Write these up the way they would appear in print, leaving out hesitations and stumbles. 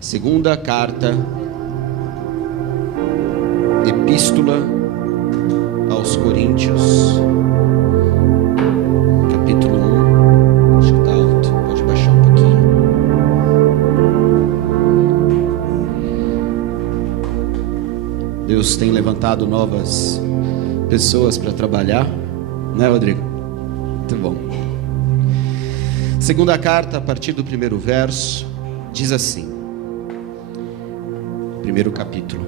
Segunda carta, epístola aos Coríntios, capítulo 1. Acho que está alto, pode baixar um pouquinho. Deus tem levantado novas pessoas para trabalhar, né, Rodrigo? Muito bom. Segunda carta, a partir do primeiro verso, diz assim, primeiro capítulo: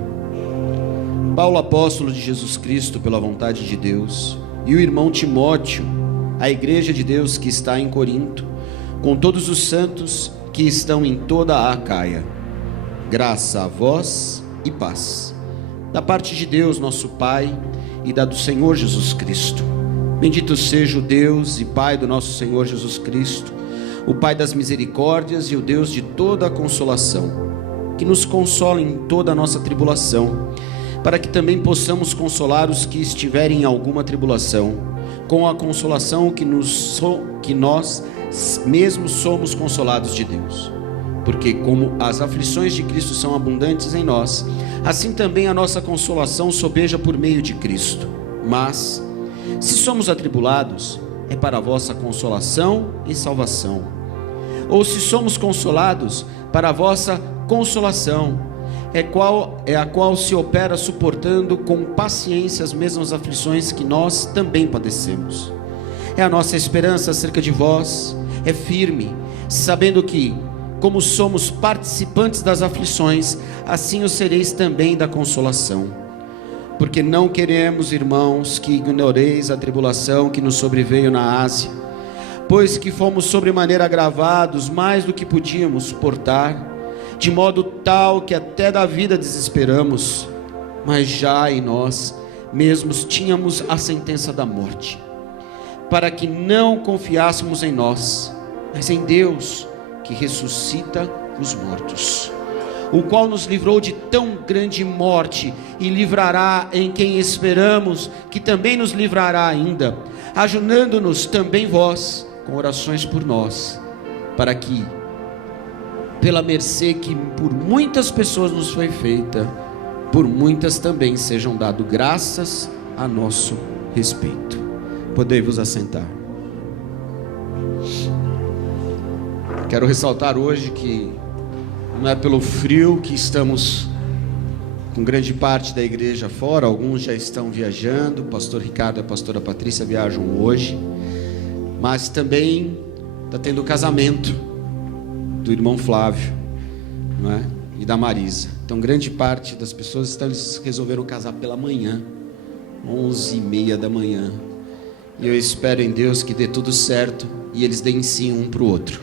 Paulo, apóstolo de Jesus Cristo pela vontade de Deus, e o irmão Timóteo, a igreja de Deus que está em Corinto, com todos os santos que estão em toda a Acaia, graça a vós e paz, da parte de Deus nosso Pai e da do Senhor Jesus Cristo. Bendito seja o Deus e Pai do nosso Senhor Jesus Cristo, o Pai das misericórdias e o Deus de toda a consolação, que nos consola em toda a nossa tribulação, para que também possamos consolar os que estiverem em alguma tribulação, com a consolação que nós mesmos somos consolados de Deus. Porque como as aflições de Cristo são abundantes em nós, assim também a nossa consolação sobeja por meio de Cristo. Mas, se somos atribulados, é para a vossa consolação e salvação. Ou se somos consolados, para a vossa consolação, é a qual se opera suportando com paciência as mesmas aflições que nós também padecemos. É a nossa esperança acerca de vós, é firme, sabendo que, como somos participantes das aflições, assim o sereis também da consolação. Porque não queremos, irmãos, que ignoreis a tribulação que nos sobreveio na Ásia, pois que fomos sobremaneira agravados mais do que podíamos suportar, de modo tal que até da vida desesperamos, mas já em nós mesmos tínhamos a sentença da morte, para que não confiássemos em nós, mas em Deus, que ressuscita os mortos, o qual nos livrou de tão grande morte, e livrará em quem esperamos, que também nos livrará ainda, ajudando-nos também vós, com orações por nós, para que, pela mercê que por muitas pessoas nos foi feita, por muitas também sejam dado graças a nosso respeito. Podei-vos assentar. Quero ressaltar hoje que não é pelo frio que estamos com grande parte da igreja fora, alguns já estão viajando, o pastor Ricardo e a pastora Patrícia viajam hoje, mas também está tendo o casamento do irmão Flávio, não é? E da Marisa. Então grande parte das pessoas resolveram casar pela manhã, 11h30 da manhã, e eu espero em Deus que dê tudo certo e eles deem sim um para o outro,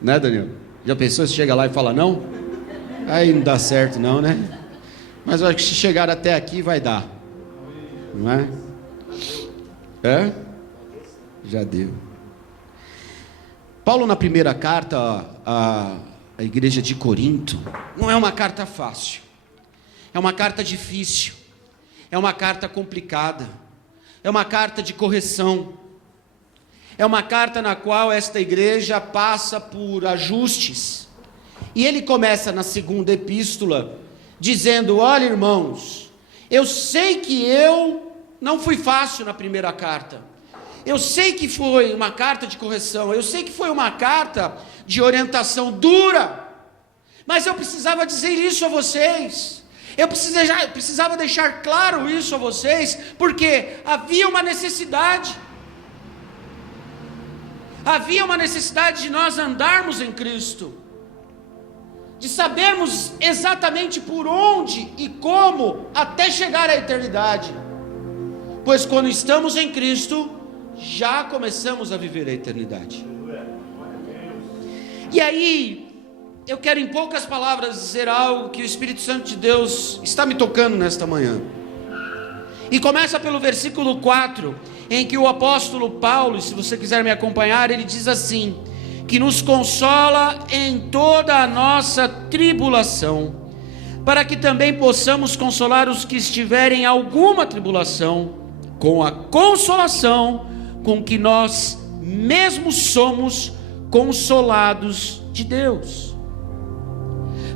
né, Daniel? Já pensou se chega lá e fala não? Aí não dá certo não, né? Mas eu acho que se chegar até aqui vai dar, não é? É? Já deu. Paulo, na primeira carta à igreja de Corinto, não é uma carta fácil, é uma carta difícil, é uma carta complicada, é uma carta de correção, é uma carta na qual esta igreja passa por ajustes. E ele começa na segunda epístola dizendo: olha, irmãos, eu sei que eu não fui fácil na primeira carta, eu sei que foi uma carta de correção, eu sei que foi uma carta de orientação dura, mas eu precisava dizer isso a vocês, eu precisava deixar claro isso a vocês, porque havia uma necessidade de nós andarmos em Cristo, de sabermos exatamente por onde e como até chegar à eternidade, pois quando estamos em Cristo, já começamos a viver a eternidade. E aí, eu quero em poucas palavras dizer algo que o Espírito Santo de Deus está me tocando nesta manhã. E começa pelo versículo 4, em que o apóstolo Paulo, se você quiser me acompanhar, ele diz assim: que nos consola em toda a nossa tribulação, para que também possamos consolar os que estiverem em alguma tribulação, com a consolação com que nós mesmos somos consolados de Deus.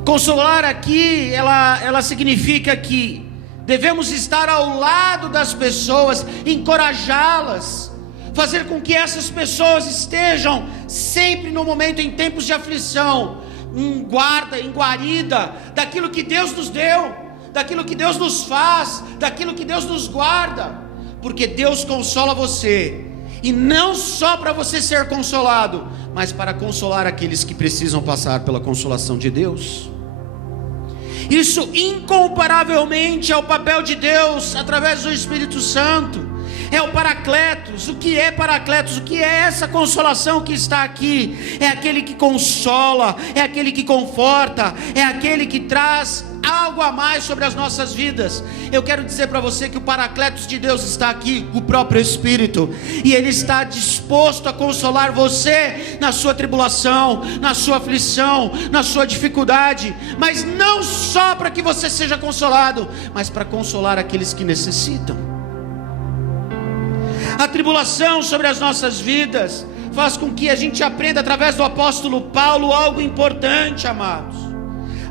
Consolar aqui, ela significa que devemos estar ao lado das pessoas, encorajá-las, fazer com que essas pessoas estejam sempre no momento, em tempos de aflição, em guarda, em guarida, daquilo que Deus nos deu, daquilo que Deus nos faz, daquilo que Deus nos guarda, porque Deus consola você, e não só para você ser consolado, mas para consolar aqueles que precisam passar pela consolação de Deus. Isso incomparavelmente é o papel de Deus através do Espírito Santo. É o Paracletos. O que é Paracletos? O que é essa consolação que está aqui? É aquele que consola, é aquele que conforta, é aquele que traz algo a mais sobre as nossas vidas. Eu quero dizer para você que o Paracletos de Deus está aqui, o próprio Espírito, e Ele está disposto a consolar você na sua tribulação, na sua aflição, na sua dificuldade, mas não só para que você seja consolado, mas para consolar aqueles que necessitam. A tribulação sobre as nossas vidas faz com que a gente aprenda através do apóstolo Paulo algo importante, amados.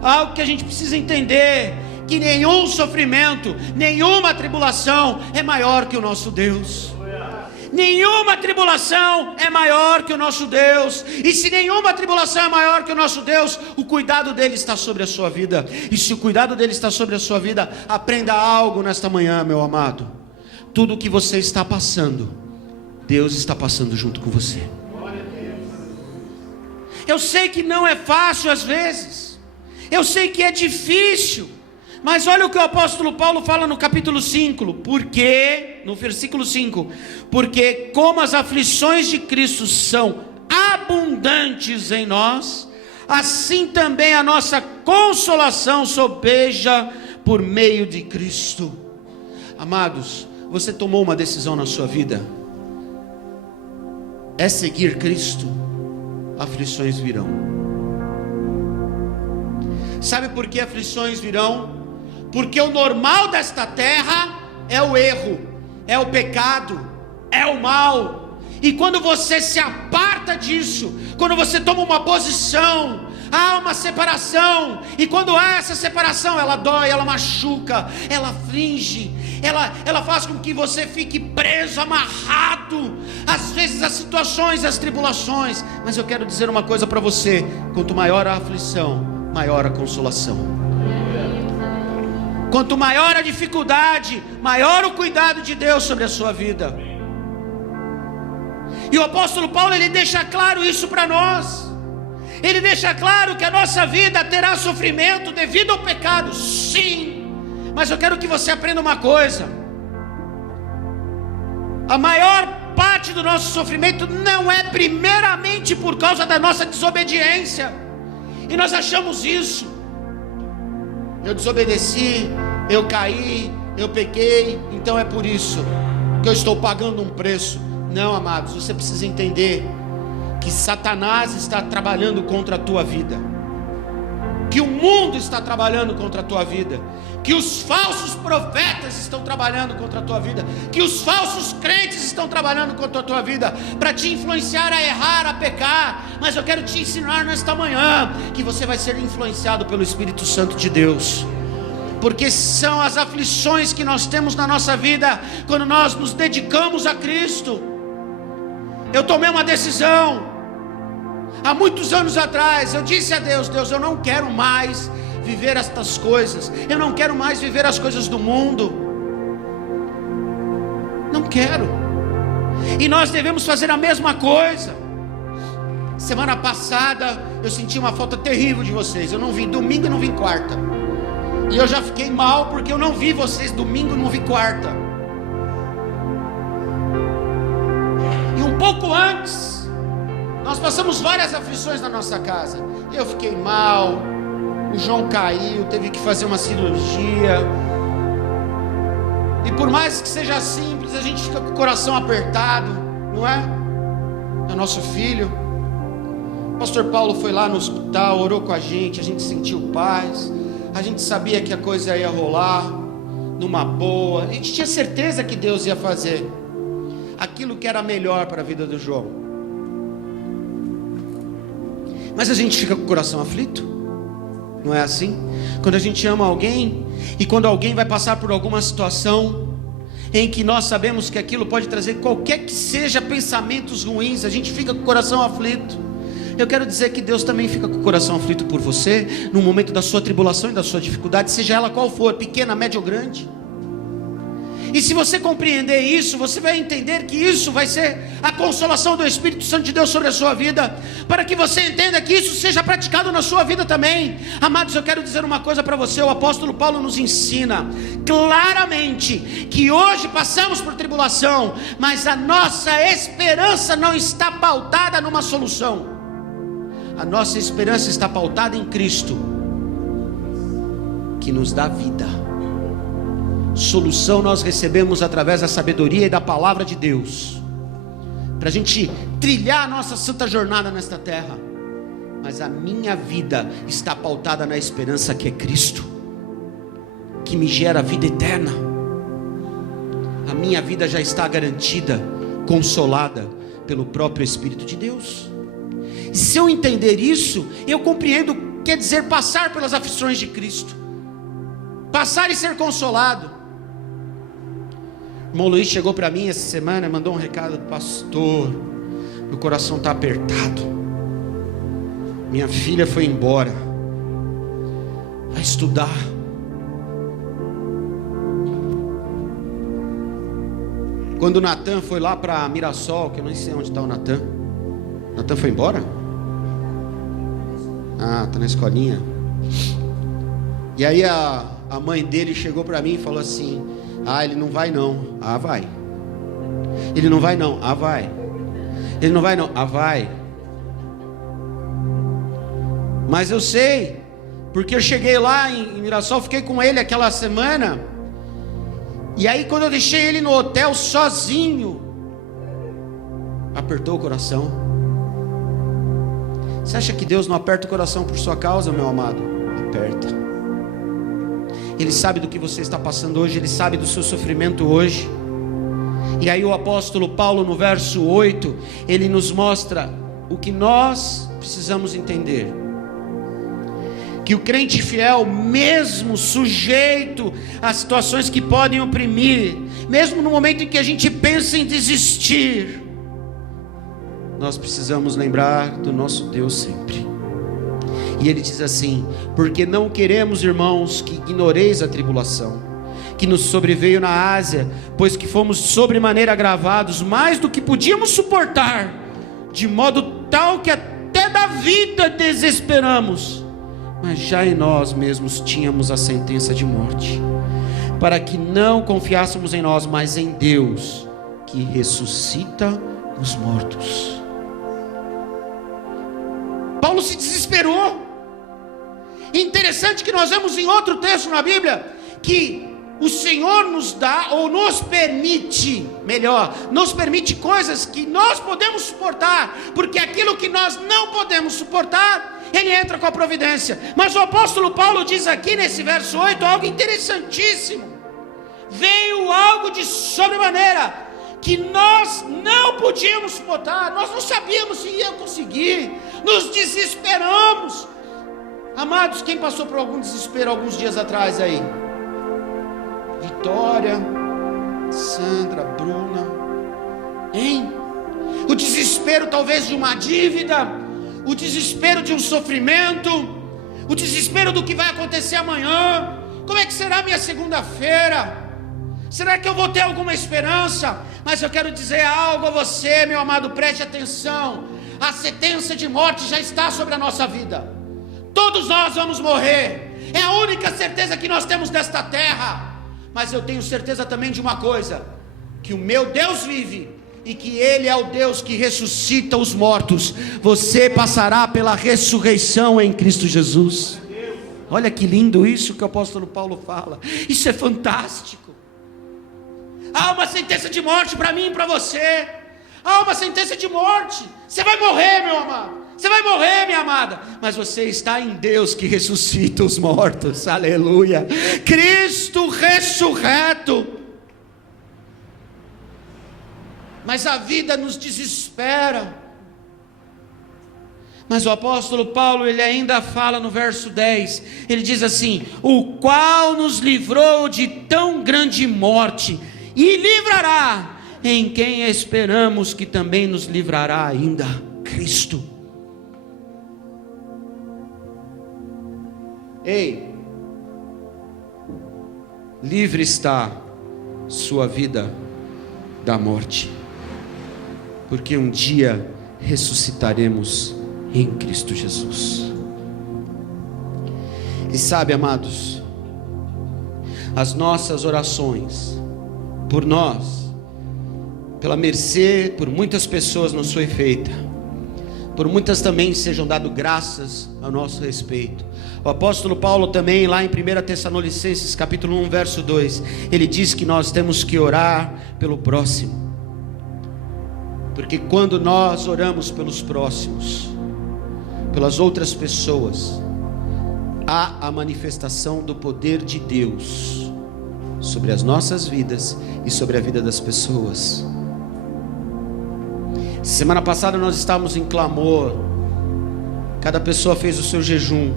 Algo que a gente precisa entender, que nenhum sofrimento, nenhuma tribulação é maior que o nosso Deus. Nenhuma tribulação é maior que o nosso Deus. E se nenhuma tribulação é maior que o nosso Deus, o cuidado dele está sobre a sua vida. E se o cuidado dele está sobre a sua vida, aprenda algo nesta manhã, meu amado. Tudo o que você está passando, Deus está passando junto com você. Eu sei que não é fácil às vezes, eu sei que é difícil, mas olha o que o apóstolo Paulo fala no capítulo 5, no versículo 5, porque como as aflições de Cristo são abundantes em nós, assim também a nossa consolação sobeja por meio de Cristo. Amados, você tomou uma decisão na sua vida, é seguir Cristo, aflições virão. Sabe por que aflições virão? Porque o normal desta terra é o erro, é o pecado, é o mal. E quando você se aparta disso, quando você toma uma posição, há uma separação. E quando há essa separação, ela dói, ela machuca, ela aflige, ela faz com que você fique preso, amarrado, às vezes às situações, às tribulações. Mas eu quero dizer uma coisa para você: quanto maior a aflição, maior a consolação. Quanto maior a dificuldade, maior o cuidado de Deus sobre a sua vida. E o apóstolo Paulo, ele deixa claro isso para nós. Ele deixa claro que a nossa vida terá sofrimento devido ao pecado, sim. Mas eu quero que você aprenda uma coisa: a maior parte do nosso sofrimento não é primeiramente por causa da nossa desobediência. E nós achamos isso. Eu desobedeci, eu caí, eu pequei, então é por isso que eu estou pagando um preço. Não, amados, você precisa entender que Satanás está trabalhando contra a tua vida, que o mundo está trabalhando contra a tua vida, que os falsos profetas estão trabalhando contra a tua vida, que os falsos crentes estão trabalhando contra a tua vida, para te influenciar a errar, a pecar. Mas eu quero te ensinar nesta manhã que você vai ser influenciado pelo Espírito Santo de Deus, porque são as aflições que nós temos na nossa vida, quando nós nos dedicamos a Cristo. Eu tomei uma decisão há muitos anos atrás. Eu disse a Deus: Deus, eu não quero mais viver estas coisas, eu não quero mais viver as coisas do mundo, não quero. E nós devemos fazer a mesma coisa. Semana passada eu senti uma falta terrível de vocês. Eu não vim domingo e não vim quarta, e eu já fiquei mal porque eu não vi vocês domingo e não vi quarta. E um pouco antes nós passamos várias aflições na nossa casa. Eu fiquei mal, o João caiu, teve que fazer uma cirurgia. E por mais que seja simples, a gente fica com o coração apertado, não é? É o nosso filho. O pastor Paulo foi lá no hospital, orou com a gente sentiu paz. A gente sabia que a coisa ia rolar numa boa. A gente tinha certeza que Deus ia fazer aquilo que era melhor para a vida do João. Mas a gente fica com o coração aflito. Não é assim? Quando a gente ama alguém, e quando alguém vai passar por alguma situação em que nós sabemos que aquilo pode trazer qualquer que seja pensamentos ruins, a gente fica com o coração aflito. Eu quero dizer que Deus também fica com o coração aflito por você, no momento da sua tribulação e da sua dificuldade, seja ela qual for, pequena, média ou grande. E se você compreender isso, você vai entender que isso vai ser a consolação do Espírito Santo de Deus sobre a sua vida, para que você entenda que isso seja praticado na sua vida também. Amados, eu quero dizer uma coisa para você. O apóstolo Paulo nos ensina claramente que hoje passamos por tribulação, mas a nossa esperança não está pautada numa solução. A nossa esperança está pautada em Cristo, que nos dá vida. Solução nós recebemos através da sabedoria e da palavra de Deus, para a gente trilhar a nossa santa jornada nesta terra. Mas a minha vida está pautada na esperança que é Cristo, que me gera vida eterna. A minha vida já está garantida, consolada pelo próprio Espírito de Deus. E se eu entender isso, eu compreendo, quer dizer, passar pelas aflições de Cristo, passar e ser consolado. O irmão Luiz chegou para mim essa semana, mandou um recado: pastor, meu coração está apertado, minha filha foi embora, vai estudar, quando o Natan foi lá para Mirassol, que eu nem sei onde está o Natan. Natan foi embora? Ah, está na escolinha. E aí a mãe dele chegou para mim e falou assim: ah, ele não vai não. Ah, vai. Ele não vai não. Ah, vai. Ele não vai não. Ah, vai. Mas eu sei, porque eu cheguei lá em Mirassol, fiquei com ele aquela semana, e aí quando eu deixei ele no hotel sozinho, apertou o coração. Você acha que Deus não aperta o coração por sua causa, meu amado? Aperta. Ele sabe do que você está passando hoje, Ele sabe do seu sofrimento hoje. E aí o apóstolo Paulo, no verso 8, ele nos mostra o que nós precisamos entender: que o crente fiel, mesmo sujeito a situações que podem oprimir, mesmo no momento em que a gente pensa em desistir, nós precisamos lembrar do nosso Deus sempre. E ele diz assim: porque não queremos, irmãos, que ignoreis a tribulação que nos sobreveio na Ásia, pois que fomos sobremaneira agravados, mais do que podíamos suportar, de modo tal que até da vida desesperamos. Mas já em nós mesmos tínhamos a sentença de morte, para que não confiássemos em nós, mas em Deus, que ressuscita os mortos. Paulo se desesperou. Interessante que nós vemos em outro texto na Bíblia, que o Senhor nos dá, ou nos permite, melhor, nos permite coisas que nós podemos suportar, porque aquilo que nós não podemos suportar, Ele entra com a providência. Mas o apóstolo Paulo diz aqui nesse verso 8 algo interessantíssimo: veio algo de sobremaneira, que nós não podíamos suportar, nós não sabíamos se ia conseguir, nos desesperamos. Amados, quem passou por algum desespero alguns dias atrás aí? Vitória, Sandra, Bruna, hein? O desespero talvez de uma dívida, o desespero de um sofrimento, o desespero do que vai acontecer amanhã. Como é que será minha segunda-feira? Será que eu vou ter alguma esperança? Mas eu quero dizer algo a você, meu amado, preste atenção: a sentença de morte já está sobre a nossa vida. Todos nós vamos morrer, é a única certeza que nós temos desta terra. Mas eu tenho certeza também de uma coisa: que o meu Deus vive, e que Ele é o Deus que ressuscita os mortos. Você passará pela ressurreição em Cristo Jesus. Olha que lindo isso que o apóstolo Paulo fala. Isso é fantástico. Há uma sentença de morte para mim e para você. Há uma sentença de morte. Você vai morrer, meu amado. Você vai morrer, minha amada. Mas você está em Deus que ressuscita os mortos. Aleluia. Cristo ressurreto. Mas a vida nos desespera. Mas o apóstolo Paulo, ele ainda fala no verso 10, ele diz assim: o qual nos livrou de tão grande morte, e livrará, em quem esperamos que também nos livrará ainda, Cristo. Ei, livre está sua vida da morte, porque um dia ressuscitaremos em Cristo Jesus. E sabe, amados, as nossas orações por nós, pela mercê, por muitas pessoas nos foi feita, por muitas também sejam dado graças a nosso respeito. O apóstolo Paulo também, lá em 1 Tessalonicenses capítulo 1 verso 2, ele diz que nós temos que orar pelo próximo, porque quando nós oramos pelos próximos, pelas outras pessoas, há a manifestação do poder de Deus sobre as nossas vidas e sobre a vida das pessoas. Semana passada nós estávamos em clamor, cada pessoa fez o seu jejum,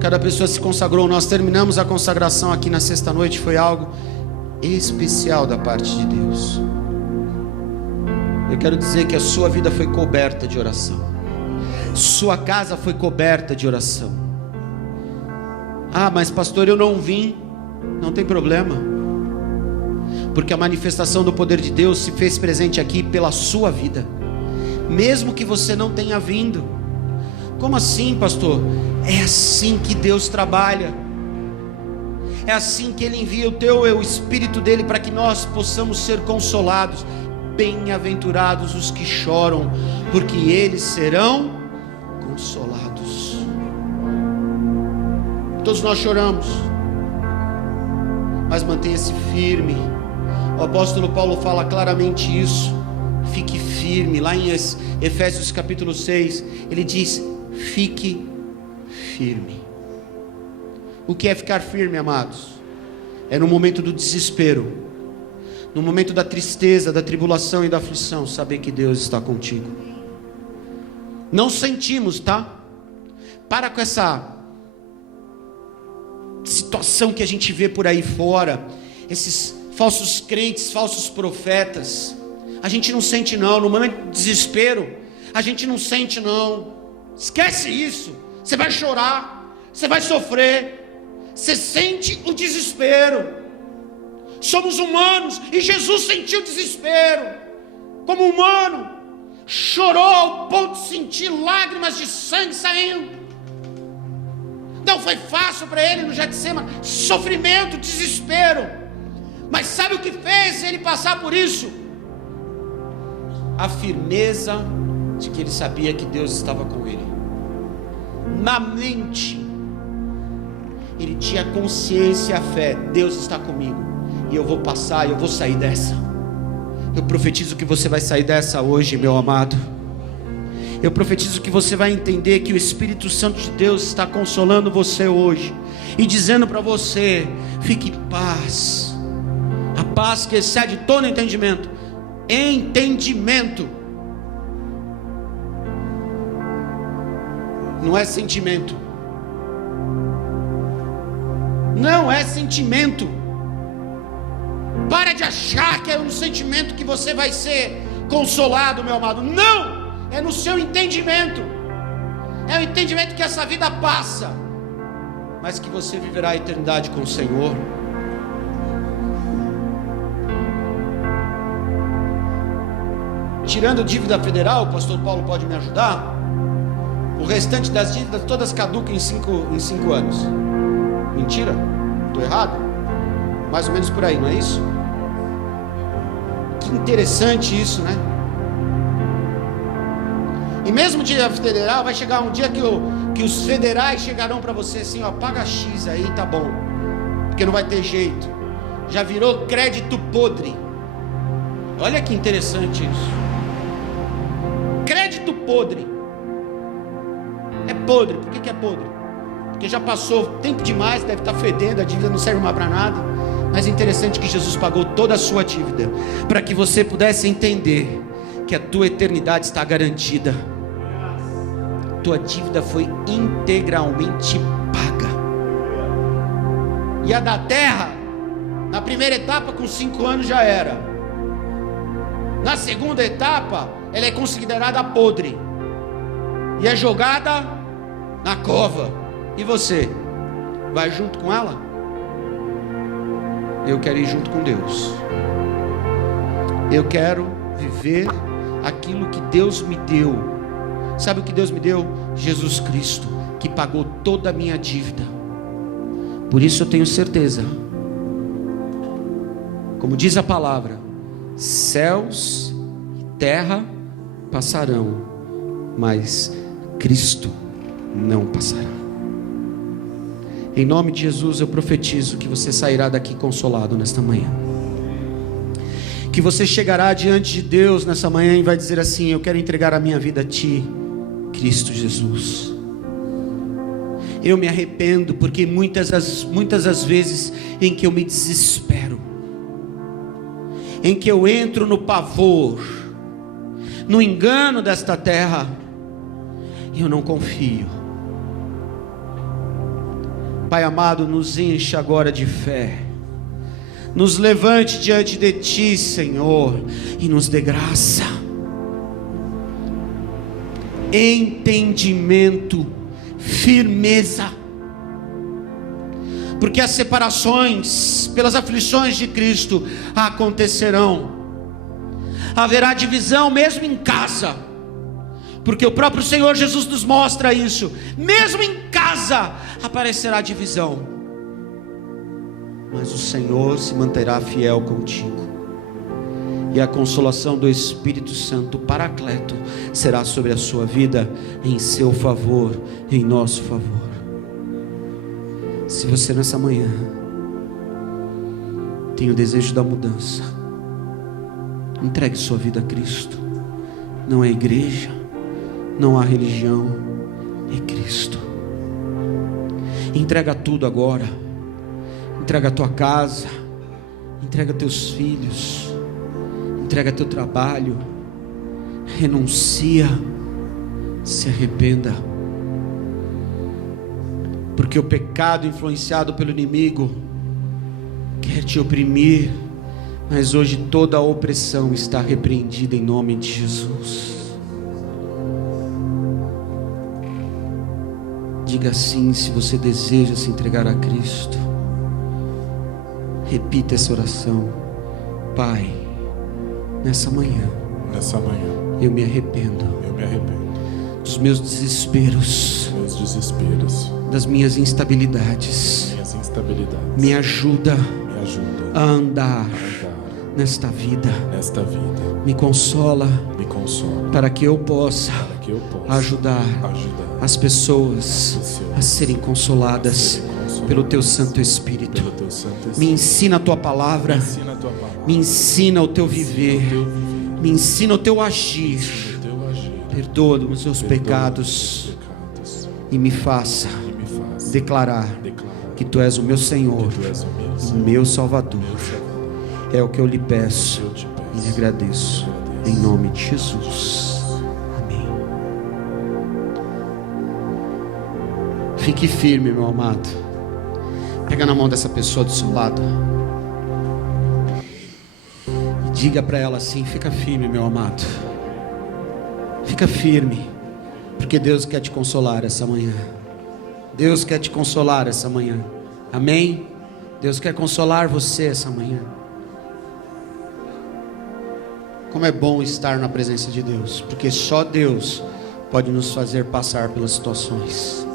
cada pessoa se consagrou. Nós terminamos a consagração aqui na sexta-noite, foi algo especial da parte de Deus. Eu quero dizer que a sua vida foi coberta de oração, sua casa foi coberta de oração. Ah, mas pastor, eu não vim. Não tem problema, porque a manifestação do poder de Deus se fez presente aqui pela sua vida, mesmo que você não tenha vindo. Como assim, pastor? É assim que Deus trabalha, é assim que Ele envia o Espírito dEle para que nós possamos ser consolados. Bem-aventurados os que choram, porque eles serão consolados. Todos nós choramos, mas mantenha-se firme. O apóstolo Paulo fala claramente isso. Fique firme. Lá em Efésios capítulo 6, ele diz: fique firme. O que é ficar firme, amados? É no momento do desespero, no momento da tristeza, da tribulação e da aflição, saber que Deus está contigo. Não sentimos, tá? Para com essa situação que a gente vê por aí fora, esses falsos crentes, falsos profetas. A gente não sente não, no momento de desespero, a gente não sente não. Esquece isso. Você vai chorar, você vai sofrer, você sente o desespero. Somos humanos, e Jesus sentiu desespero, como humano, chorou ao ponto de sentir lágrimas de sangue saindo. Não foi fácil para ele no Getsemane, sofrimento, desespero, mas sabe o que fez ele passar por isso? A firmeza de que ele sabia que Deus estava com ele. Na mente, ele tinha consciência e a fé: Deus está comigo, e eu vou passar, eu vou sair dessa. Eu profetizo que você vai sair dessa hoje, meu amado. Eu profetizo que você vai entender que o Espírito Santo de Deus está consolando você hoje e dizendo para você: fique em paz. A paz que excede todo entendimento. Entendimento não é sentimento. Não é sentimento. Para de achar que é um sentimento que você vai ser consolado, meu amado. Não! É no seu entendimento. É o entendimento que essa vida passa, mas que você viverá a eternidade com o Senhor. Tirando dívida federal, o pastor Paulo pode me ajudar? O restante das dívidas todas caducam em 5 anos. Mentira? Estou errado? Mais ou menos por aí, não é isso? Que interessante isso, né? E mesmo dívida federal, vai chegar um dia que os federais chegarão para você assim: ó, paga X aí, tá bom, porque não vai ter jeito. Já virou crédito podre. Olha que interessante isso. Crédito podre. É podre. Por que é podre? Porque já passou tempo demais, deve estar fedendo, a dívida não serve mais para nada. Mas é interessante que Jesus pagou toda a sua dívida, para que você pudesse entender que a tua eternidade está garantida. tua dívida foi integralmente paga. E a da terra, na primeira etapa, com 5 anos já era. Na segunda etapa, ela é considerada podre e é jogada na cova. E você, vai junto com ela? Eu quero ir junto com Deus. Eu quero viver aquilo que Deus me deu. Sabe o que Deus me deu? Jesus Cristo, que pagou toda a minha dívida. Por isso eu tenho certeza, como diz a palavra, céus e terra passarão, mas Cristo não passará. Em nome de Jesus eu profetizo que você sairá daqui consolado nesta manhã, que você chegará diante de Deus nessa manhã e vai dizer assim: eu quero entregar a minha vida a Ti, Cristo Jesus. Eu me arrependo porque muitas as vezes em que eu me desespero, em que eu entro no pavor, no engano desta terra, eu não confio. Pai amado, nos enche agora de fé, nos levante diante de Ti, Senhor, e nos dê graça, entendimento, firmeza, porque as separações pelas aflições de Cristo acontecerão. Haverá divisão mesmo em casa, porque o próprio Senhor Jesus nos mostra isso. Mesmo em casa aparecerá divisão, mas o Senhor se manterá fiel contigo, e a consolação do Espírito Santo, Paracleto, será sobre a sua vida, em seu favor, em nosso favor. Se você nessa manhã tem o desejo da mudança, entregue sua vida a Cristo. Não é igreja, não há religião, é Cristo. Entrega tudo agora. Entrega a tua casa, entrega teus filhos, entrega teu trabalho, renuncia, se arrependa, porque o pecado influenciado pelo inimigo quer te oprimir, mas hoje toda a opressão está repreendida em nome de Jesus. Diga sim se você deseja se entregar a Cristo. Repita essa oração: Pai, nessa manhã eu me arrependo dos meus desesperos, das minhas instabilidades. Me ajuda a andar nesta vida. Me consola para que eu possa ajudar as pessoas a serem consoladas pelo Teu Santo Espírito. Me ensina a Tua palavra, me ensina o Teu viver, me ensina o Teu agir. Perdoa os meus pecados e me faça declarar que Tu és o meu Senhor, o meu Salvador. É o que eu lhe peço e lhe agradeço, em nome de Jesus. Amém. Fique firme, meu amado. Pega na mão dessa pessoa do seu lado e diga para ela assim: fica firme, meu amado. Fica firme, porque Deus quer te consolar essa manhã. Deus quer te consolar essa manhã. Amém? Deus quer consolar você essa manhã. Como é bom estar na presença de Deus, porque só Deus pode nos fazer passar pelas situações.